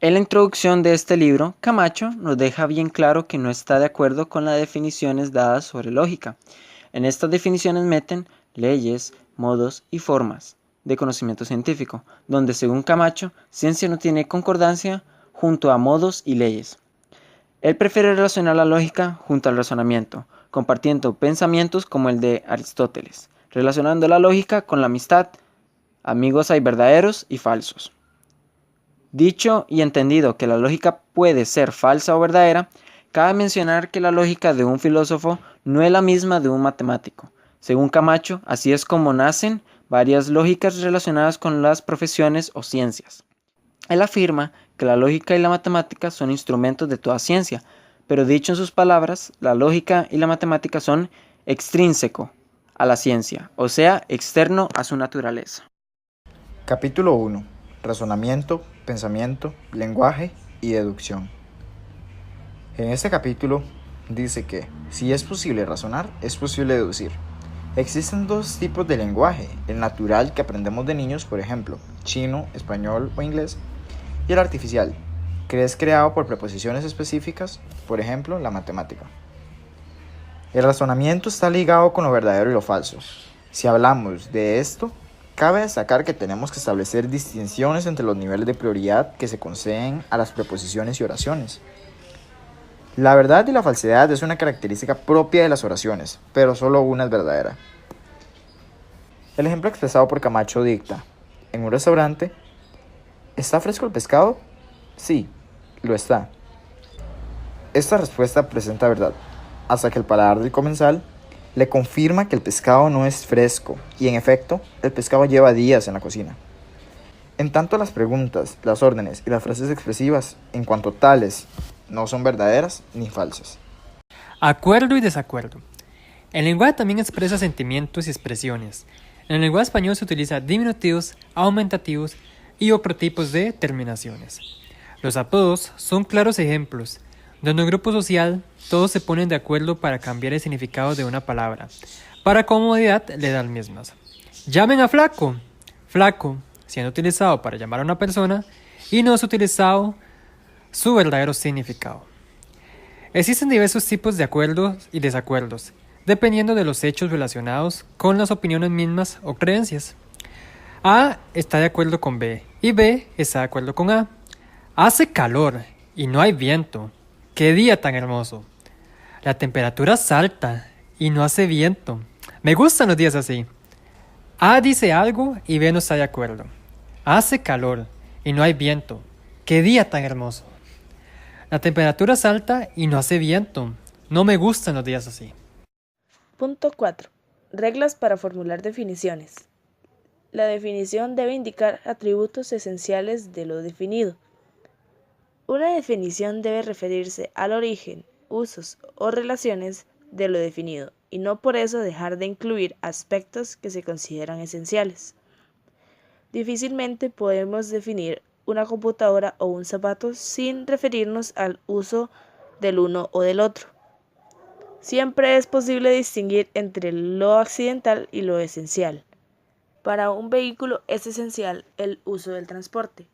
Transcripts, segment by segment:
En la introducción de este libro, Camacho nos deja bien claro que no está de acuerdo con las definiciones dadas sobre lógica. En estas definiciones meten leyes, modos y formas de conocimiento científico, donde según Camacho, ciencia no tiene concordancia junto a modos y leyes. Él prefiere relacionar la lógica junto al razonamiento, compartiendo pensamientos como el de Aristóteles, relacionando la lógica con la amistad. Amigos hay verdaderos y falsos. Dicho y entendido que la lógica puede ser falsa o verdadera, cabe mencionar que la lógica de un filósofo no es la misma de un matemático. Según Camacho, así es como nacen varias lógicas relacionadas con las profesiones o ciencias. Él afirma que la lógica y la matemática son instrumentos de toda ciencia, pero dicho en sus palabras, la lógica y la matemática son extrínseco a la ciencia, o sea, externo a su naturaleza. Capítulo 1. Razonamiento, pensamiento, lenguaje y deducción. En este capítulo dice que si es posible razonar, es posible deducir. Existen dos tipos de lenguaje, el natural que aprendemos de niños, por ejemplo, chino, español o inglés, y el artificial, que es creado por preposiciones específicas, por ejemplo, la matemática. El razonamiento está ligado con lo verdadero y lo falso. Si hablamos de esto, cabe destacar que tenemos que establecer distinciones entre los niveles de prioridad que se conceden a las preposiciones y oraciones. La verdad y la falsedad es una característica propia de las oraciones, pero solo una es verdadera. El ejemplo expresado por Camacho dicta: en un restaurante, ¿está fresco el pescado? Sí, lo está. Esta respuesta presenta verdad, hasta que el paladar del comensal le confirma que el pescado no es fresco, y en efecto, el pescado lleva días en la cocina. En tanto, las preguntas, las órdenes y las frases expresivas, en cuanto tales, no son verdaderas ni falsas. Acuerdo y desacuerdo. El lenguaje también expresa sentimientos y expresiones. En el lenguaje español se utiliza diminutivos, aumentativos y otros tipos de terminaciones. Los apodos son claros ejemplos, donde en un grupo social todos se ponen de acuerdo para cambiar el significado de una palabra. Para comodidad le dan mismas. Llamen a flaco. Flaco, siendo utilizado para llamar a una persona y no es utilizado su verdadero significado. Existen diversos tipos de acuerdos y desacuerdos, dependiendo de los hechos relacionados con las opiniones mismas o creencias. A está de acuerdo con B y B está de acuerdo con A. Hace calor y no hay viento. ¡Qué día tan hermoso! La temperatura salta y no hace viento. Me gustan los días así. A dice algo y B no está de acuerdo. Hace calor y no hay viento. ¡Qué día tan hermoso! La temperatura salta y no hace viento. No me gustan los días así. Punto 4. Reglas para formular definiciones. La definición debe indicar atributos esenciales de lo definido. Una definición debe referirse al origen, usos o relaciones de lo definido y no por eso dejar de incluir aspectos que se consideran esenciales. Difícilmente podemos definir una computadora o un zapato sin referirnos al uso del uno o del otro. Siempre es posible distinguir entre lo accidental y lo esencial. Para un vehículo es esencial el uso del transporte,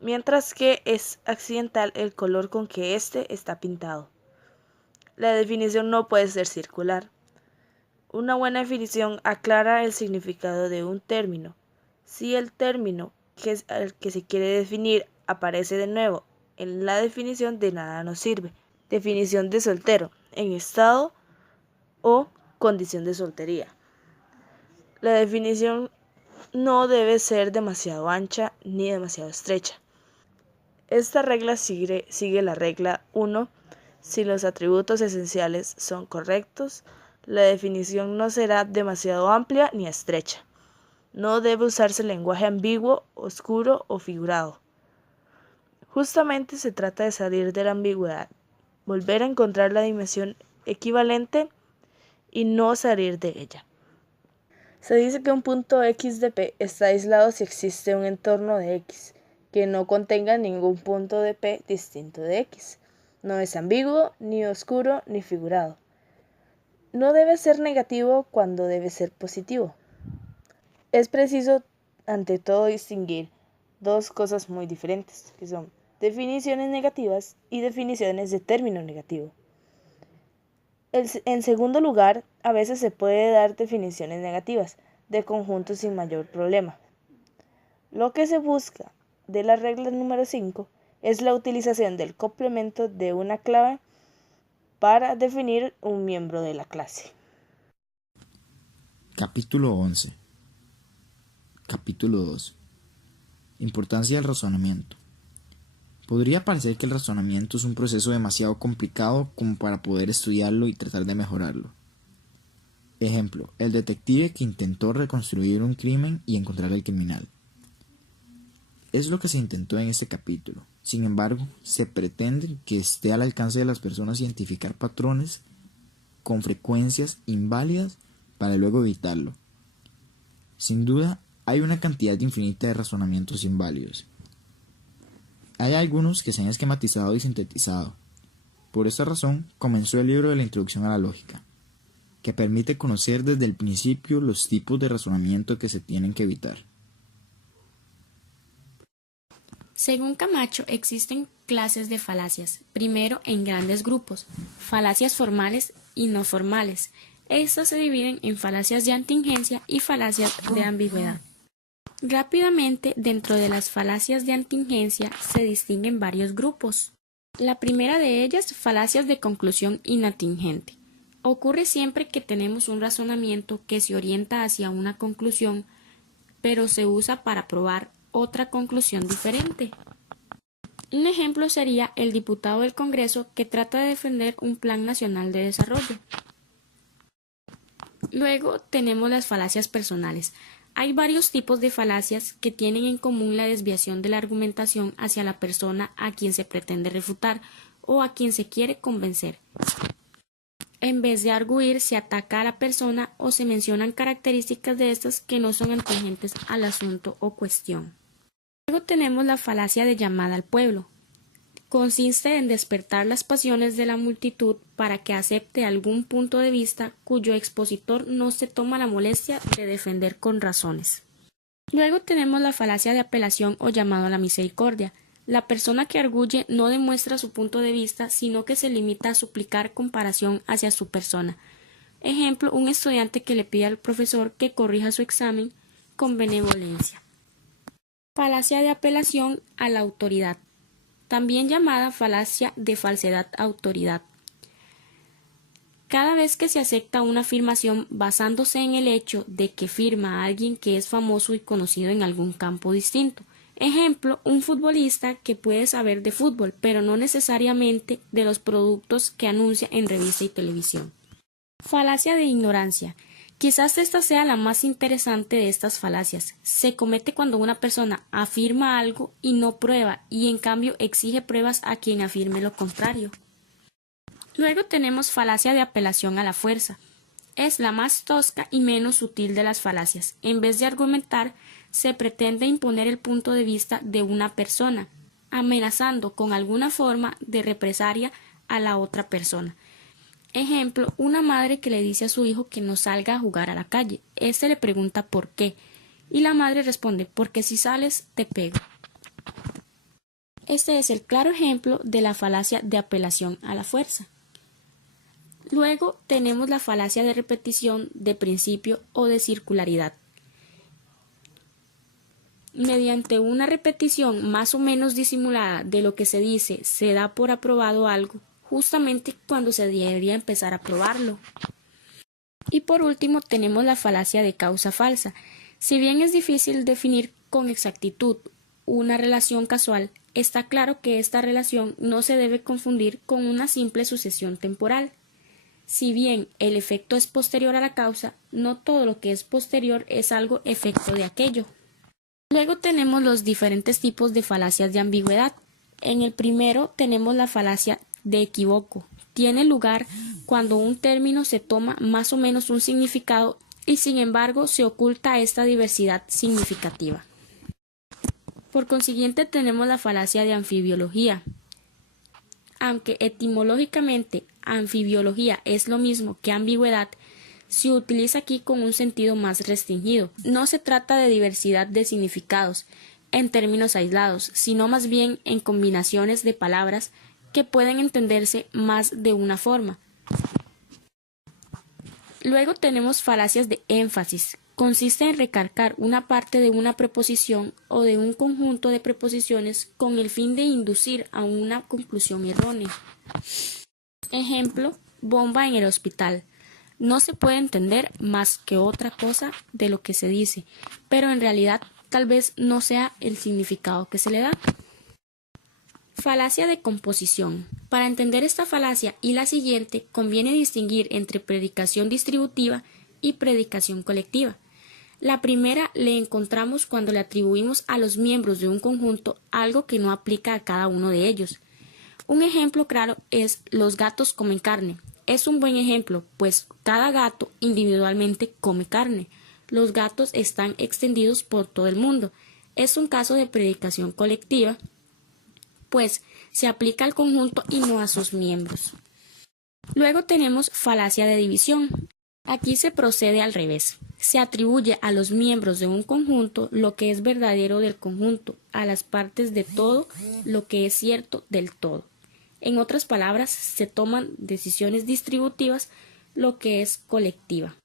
mientras que es accidental el color con que éste está pintado. La definición no puede ser circular. Una buena definición aclara el significado de un término. Si el término que se quiere definir aparece de nuevo en la definición, de nada nos sirve. Definición de soltero, en estado o condición de soltería. La definición no debe ser demasiado ancha ni demasiado estrecha. Esta regla sigue la regla 1. Si los atributos esenciales son correctos, la definición no será demasiado amplia ni estrecha. No debe usarse lenguaje ambiguo, oscuro o figurado. Justamente se trata de salir de la ambigüedad, volver a encontrar la dimensión equivalente y no salir de ella. Se dice que un punto X de P está aislado si existe un entorno de X que no contenga ningún punto de P distinto de X. No es ambiguo, ni oscuro, ni figurado. No debe ser negativo cuando debe ser positivo. Es preciso, ante todo, distinguir dos cosas muy diferentes, que son definiciones negativas y definiciones de término negativo. En segundo lugar, a veces se puede dar definiciones negativas de conjuntos sin mayor problema. Lo que se busca de la regla número 5 es la utilización del complemento de una clave para definir un miembro de la clase. Capítulo 11. Capítulo 2. Importancia del razonamiento. Podría parecer que el razonamiento es un proceso demasiado complicado como para poder estudiarlo y tratar de mejorarlo. Ejemplo, el detective que intentó reconstruir un crimen y encontrar al criminal. Es lo que se intentó en este capítulo. Sin embargo, se pretende que esté al alcance de las personas identificar patrones con frecuencias inválidas para luego evitarlo. Sin duda, hay una cantidad infinita de razonamientos inválidos. Hay algunos que se han esquematizado y sintetizado. Por esta razón, comenzó el libro de la Introducción a la Lógica, que permite conocer desde el principio los tipos de razonamiento que se tienen que evitar. Según Camacho, existen clases de falacias, primero en grandes grupos, falacias formales y no formales. Estas se dividen en falacias de antingencia y falacias de ambigüedad. Rápidamente, dentro de las falacias de antingencia se distinguen varios grupos. La primera de ellas, falacias de conclusión inatingente. Ocurre siempre que tenemos un razonamiento que se orienta hacia una conclusión, pero se usa para probar otra conclusión diferente. Un ejemplo sería el diputado del Congreso que trata de defender un plan nacional de desarrollo. Luego tenemos las falacias personales. Hay varios tipos de falacias que tienen en común la desviación de la argumentación hacia la persona a quien se pretende refutar o a quien se quiere convencer. En vez de arguir, se ataca a la persona o se mencionan características de estas que no son atingentes al asunto o cuestión. Luego tenemos la falacia de llamada al pueblo. Consiste en despertar las pasiones de la multitud para que acepte algún punto de vista cuyo expositor no se toma la molestia de defender con razones. Luego tenemos la falacia de apelación o llamado a la misericordia. La persona que arguye no demuestra su punto de vista, sino que se limita a suplicar comparación hacia su persona. Ejemplo, un estudiante que le pide al profesor que corrija su examen con benevolencia. Falacia de apelación a la autoridad, también llamada falacia de falsedad-autoridad. Cada vez que se acepta una afirmación basándose en el hecho de que firma a alguien que es famoso y conocido en algún campo distinto. Ejemplo, un futbolista que puede saber de fútbol, pero no necesariamente de los productos que anuncia en revista y televisión. Falacia de ignorancia. Quizás esta sea la más interesante de estas falacias. Se comete cuando una persona afirma algo y no prueba, y en cambio exige pruebas a quien afirme lo contrario. Luego tenemos falacia de apelación a la fuerza. Es la más tosca y menos sutil de las falacias. En vez de argumentar, se pretende imponer el punto de vista de una persona, amenazando con alguna forma de represalia a la otra persona. Ejemplo, una madre que le dice a su hijo que no salga a jugar a la calle. Este le pregunta por qué, y la madre responde, porque si sales te pego. Este es el claro ejemplo de la falacia de apelación a la fuerza. Luego tenemos la falacia de repetición, de principio o de circularidad. Mediante una repetición más o menos disimulada de lo que se dice, se da por aprobado algo, justamente cuando se debería empezar a probarlo. Y por último tenemos la falacia de causa falsa. Si bien es difícil definir con exactitud una relación casual, está claro que esta relación no se debe confundir con una simple sucesión temporal. Si bien el efecto es posterior a la causa, no todo lo que es posterior es algo efecto de aquello. Luego tenemos los diferentes tipos de falacias de ambigüedad. En el primero tenemos la falacia de equívoco. Tiene lugar cuando un término se toma más o menos un significado y sin embargo se oculta esta diversidad significativa. Por consiguiente tenemos la falacia de anfibiología. Aunque etimológicamente anfibiología es lo mismo que ambigüedad, se utiliza aquí con un sentido más restringido. No se trata de diversidad de significados, en términos aislados, sino más bien en combinaciones de palabras que pueden entenderse más de una forma. Luego tenemos falacias de énfasis. Consiste en recalcar una parte de una preposición o de un conjunto de preposiciones con el fin de inducir a una conclusión errónea. Ejemplo, bomba en el hospital. No se puede entender más que otra cosa de lo que se dice, pero en realidad tal vez no sea el significado que se le da. Falacia de composición. Para entender esta falacia y la siguiente, conviene distinguir entre predicación distributiva y predicación colectiva. La primera le encontramos cuando le atribuimos a los miembros de un conjunto algo que no aplica a cada uno de ellos. Un ejemplo claro es los gatos comen carne. Es un buen ejemplo, pues cada gato individualmente come carne. Los gatos están extendidos por todo el mundo. Es un caso de predicación colectiva, pues se aplica al conjunto y no a sus miembros. Luego tenemos falacia de división. Aquí se procede al revés. Se atribuye a los miembros de un conjunto lo que es verdadero del conjunto, a las partes de todo lo que es cierto del todo. En otras palabras, se toman decisiones distributivas, lo que es colectiva.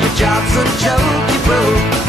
Your job's a joke you broke.